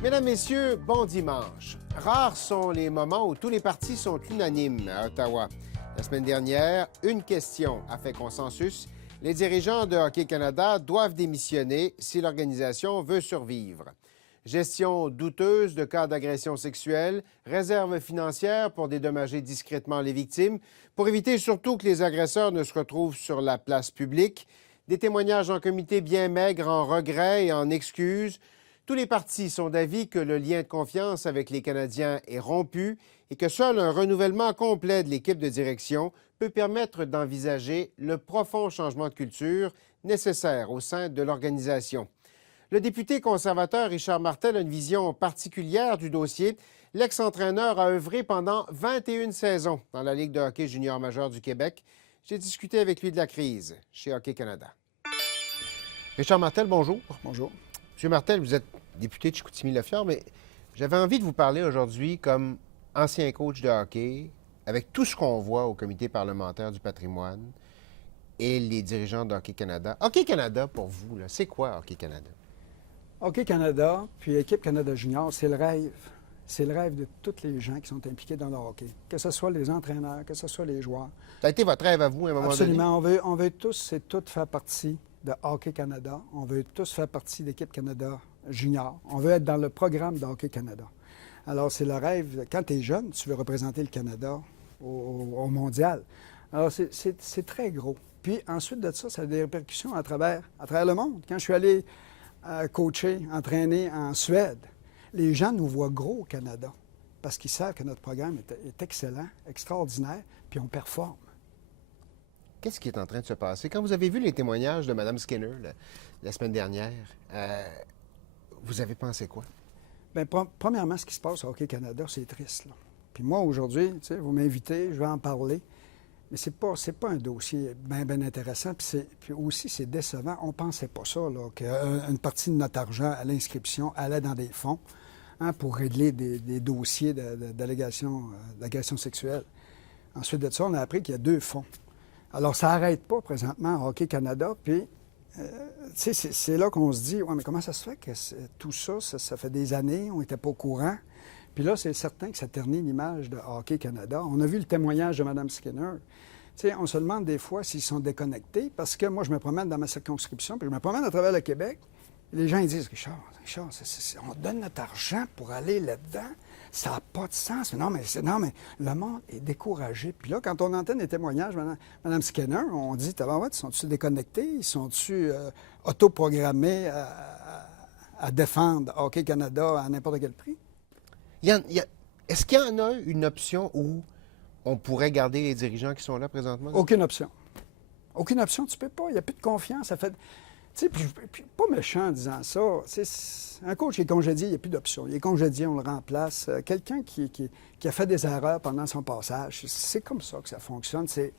Mesdames, Messieurs, bon dimanche. Rares sont les moments où tous les partis sont unanimes à Ottawa. La semaine dernière, une question a fait consensus. Les dirigeants de Hockey Canada doivent démissionner si l'organisation veut survivre. Gestion douteuse de cas d'agression sexuelle, réserve financière pour dédommager discrètement les victimes, pour éviter surtout que les agresseurs ne se retrouvent sur la place publique. Des témoignages en comité bien maigres en regrets et en excuses. Tous les partis sont d'avis que le lien de confiance avec les Canadiens est rompu et que seul un renouvellement complet de l'équipe de direction peut permettre d'envisager le profond changement de culture nécessaire au sein de l'organisation. Le député conservateur Richard Martel a une vision particulière du dossier. L'ex-entraîneur a œuvré pendant 21 saisons dans la Ligue de hockey junior majeur du Québec. J'ai discuté avec lui de la crise chez Hockey Canada. Richard Martel, bonjour. Bonjour. Monsieur Martel, vous êtes député de Chicoutimi-Lafière, mais j'avais envie de vous parler aujourd'hui comme ancien coach de hockey, avec tout ce qu'on voit au comité parlementaire du patrimoine et les dirigeants de Hockey Canada. Hockey Canada, pour vous, là, c'est quoi Hockey Canada? Hockey Canada, puis Équipe Canada Junior, c'est le rêve. C'est le rêve de tous les gens qui sont impliqués dans le hockey. Que ce soit les entraîneurs, que ce soit les joueurs. Ça a été votre rêve à vous à un moment Absolument. On veut tous et toutes faire partie de Hockey Canada. On veut tous faire partie d'Équipe Canada Junior. On veut être dans le programme de Hockey Canada. Alors, c'est le rêve. Quand tu es jeune, tu veux représenter le Canada au mondial. Alors, c'est très gros. Puis ensuite de ça, ça a des répercussions à travers le monde. Quand je suis allé coacher, entraîner en Suède, les gens nous voient gros au Canada parce qu'ils savent que notre programme est excellent, extraordinaire, puis on performe. Qu'est-ce qui est en train de se passer? Quand vous avez vu les témoignages de Mme Skinner la semaine dernière, vous avez pensé quoi? Bien, premièrement, ce qui se passe au Hockey Canada, c'est triste, là. Puis moi, aujourd'hui, tu sais, vous m'invitez, je vais en parler, mais c'est pas un dossier bien intéressant. Puis aussi, c'est décevant. On ne pensait pas ça, là, qu'une partie de notre argent à l'inscription allait dans des fonds pour régler des dossiers d'agression sexuelle. Ensuite de ça, on a appris qu'il y a 2 fonds. Alors, ça n'arrête pas présentement à Hockey Canada, puis tu sais, c'est là qu'on se dit, ouais, mais comment ça se fait que tout ça, ça fait des années, on n'était pas au courant. Puis là, c'est certain que ça ternit l'image de Hockey Canada. On a vu le témoignage de Mme Skinner. Tu sais, on se demande des fois s'ils sont déconnectés, parce que moi, je me promène dans ma circonscription, puis je me promène à travers le Québec. Et les gens, ils disent, Richard, on donne notre argent pour aller là-dedans. Ça n'a pas de sens. Non, mais le monde est découragé. Puis là, quand on entend des témoignages, Mme Skinner, on dit, ils sont-tu déconnectés? Ils sont-tu autoprogrammés à défendre Hockey Canada à n'importe quel prix? Est-ce qu'il y en a une option où on pourrait garder les dirigeants qui sont là présentement? Aucune option. Aucune option, tu peux pas. Il n'y a plus de confiance. Ça fait... Tu sais, puis pas méchant en disant ça. Un coach qui est congédié, il n'y a plus d'option. Il est congédié, on le remplace. Quelqu'un qui a fait des erreurs pendant son passage, c'est comme ça que ça fonctionne. C'est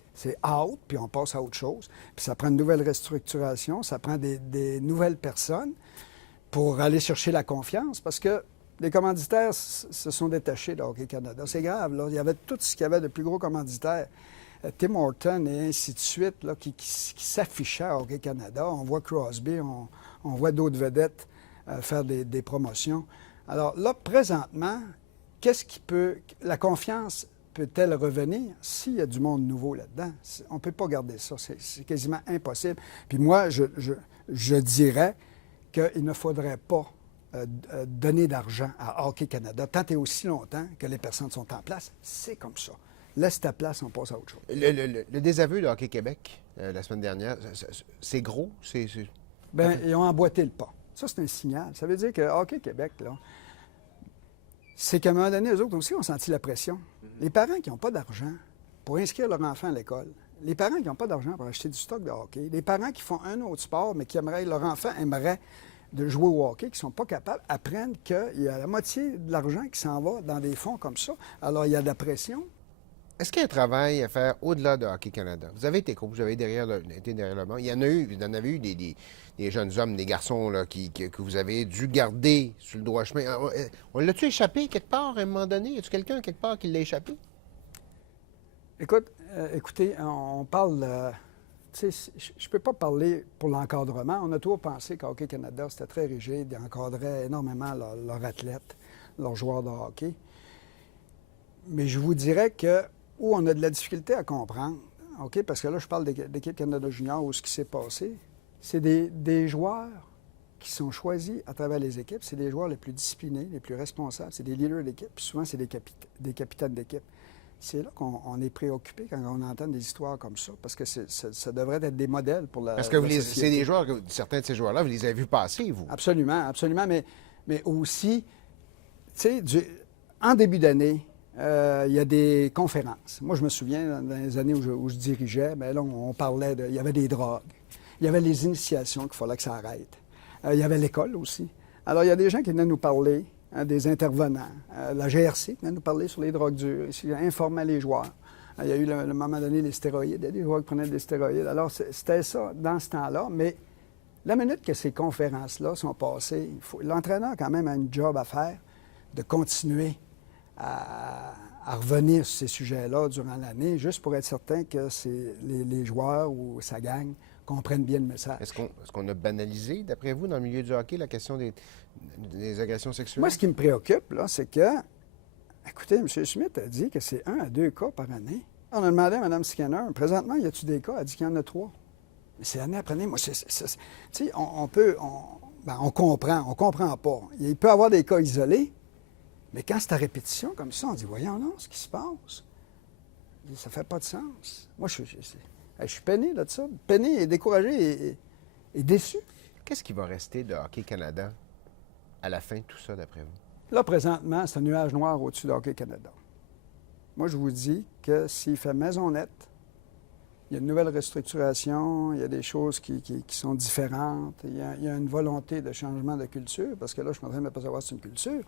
out, puis on passe à autre chose. Puis ça prend une nouvelle restructuration, ça prend des nouvelles personnes pour aller chercher la confiance, parce que les commanditaires se sont détachés de Hockey Canada. C'est grave, là. Il y avait tout ce qu'il y avait de plus gros commanditaires. Tim Horton et ainsi de suite, là, qui s'affichaient à Hockey Canada. On voit Crosby, on voit d'autres vedettes faire des promotions. Alors là, présentement, la confiance peut-elle revenir s'il y a du monde nouveau là-dedans? On ne peut pas garder ça. C'est quasiment impossible. Puis moi, je dirais qu'il ne faudrait pas donner d'argent à Hockey Canada tant et aussi longtemps que les personnes sont en place. C'est comme ça. Laisse ta place, on passe à autre chose. Le désaveu de Hockey Québec, la semaine dernière, c'est gros? Bien, ils ont emboîté le pas. Ça, c'est un signal. Ça veut dire que Hockey Québec, là, c'est qu'à un moment donné, eux autres aussi ont senti la pression. Les parents qui n'ont pas d'argent pour inscrire leur enfant à l'école, les parents qui n'ont pas d'argent pour acheter du stock de hockey, les parents qui font un autre sport, mais leur enfant aimerait de jouer au hockey, qui ne sont pas capables, apprennent qu'il y a la moitié de l'argent qui s'en va dans des fonds comme ça. Alors, il y a de la pression. Est-ce qu'il y a un travail à faire au-delà de Hockey Canada? Vous avez été coach, vous avez été derrière le banc. Vous en avez eu des jeunes hommes, des garçons là, que vous avez dû garder sur le droit chemin. On l'a-tu échappé quelque part à un moment donné? Y a-t-il quelqu'un quelque part qui l'a échappé? Écoutez, on parle... tu sais, je ne peux pas parler pour l'encadrement. On a toujours pensé qu'au Hockey Canada, c'était très rigide. Ils encadraient énormément leurs athlètes, leurs joueurs de hockey. Mais je vous dirais que où on a de la difficulté à comprendre, OK, parce que là, je parle d'équipe Canada Junior, où ce qui s'est passé, c'est des joueurs qui sont choisis à travers les équipes. C'est des joueurs les plus disciplinés, les plus responsables. C'est des leaders d'équipe. Puis souvent, c'est des capitaines d'équipe. C'est là qu'on est préoccupé quand on entend des histoires comme ça, parce que ça devrait être des modèles pour la Parce que c'est des joueurs, certains de ces joueurs-là, vous les avez vus passer, vous. Absolument, absolument. Mais aussi, tu sais, en début d'année, il y a des conférences. Moi, je me souviens, dans les années où je dirigeais, bien là, on parlait il y avait des drogues. Il y avait les initiations qu'il fallait que ça arrête. Il y avait l'école aussi. Alors, il y a des gens qui venaient nous parler, des intervenants. La GRC venait nous parler sur les drogues dures, ici, informait les joueurs. Il y a eu, le moment donné, les stéroïdes. Il y a des joueurs qui prenaient des stéroïdes. Alors, c'était ça dans ce temps-là. Mais la minute que ces conférences-là sont passées, l'entraîneur, quand même, a un job à faire de continuer à revenir sur ces sujets-là durant l'année, juste pour être certain que les joueurs ou sa gang comprennent bien le message. Est-ce qu'on a banalisé, d'après vous, dans le milieu du hockey, la question des agressions sexuelles? Moi, ce qui me préoccupe, là, c'est que, écoutez, M. Schmidt a dit que c'est 1 à 2 cas par année. On a demandé à Mme Scanner, présentement, y a-t-il des cas? Elle dit qu'il y en a 3. Mais c'est année après année. Moi, tu sais, on comprend pas. Il peut y avoir des cas isolés, mais quand c'est à répétition comme ça, on dit, voyons non, ce qui se passe. Ça fait pas de sens. Moi, je suis peiné là, de ça. Peiné et découragé et déçu. Qu'est-ce qui va rester de Hockey Canada à la fin de tout ça, d'après vous? Là, présentement, c'est un nuage noir au-dessus de Hockey Canada. Moi, je vous dis que s'il fait maison nette, il y a une nouvelle restructuration, il y a des choses qui sont différentes, il y a une volonté de changement de culture, parce que là, je suis en train de me savoir si c'est une culture.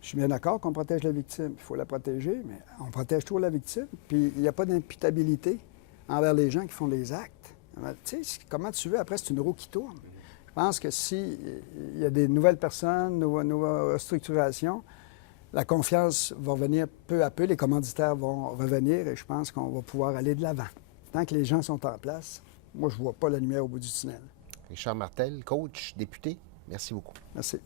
Je suis bien d'accord qu'on protège la victime. Il faut la protéger, mais on protège toujours la victime. Puis il n'y a pas d'imputabilité envers les gens qui font des actes. Tu sais, comment tu veux, après, c'est une roue qui tourne. Je pense que s'il y a des nouvelles personnes, nouvelles restructurations, la confiance va revenir peu à peu, les commanditaires vont revenir et je pense qu'on va pouvoir aller de l'avant. Tant que les gens sont en place, moi, je ne vois pas la lumière au bout du tunnel. Richard Martel, coach, député, merci beaucoup. Merci.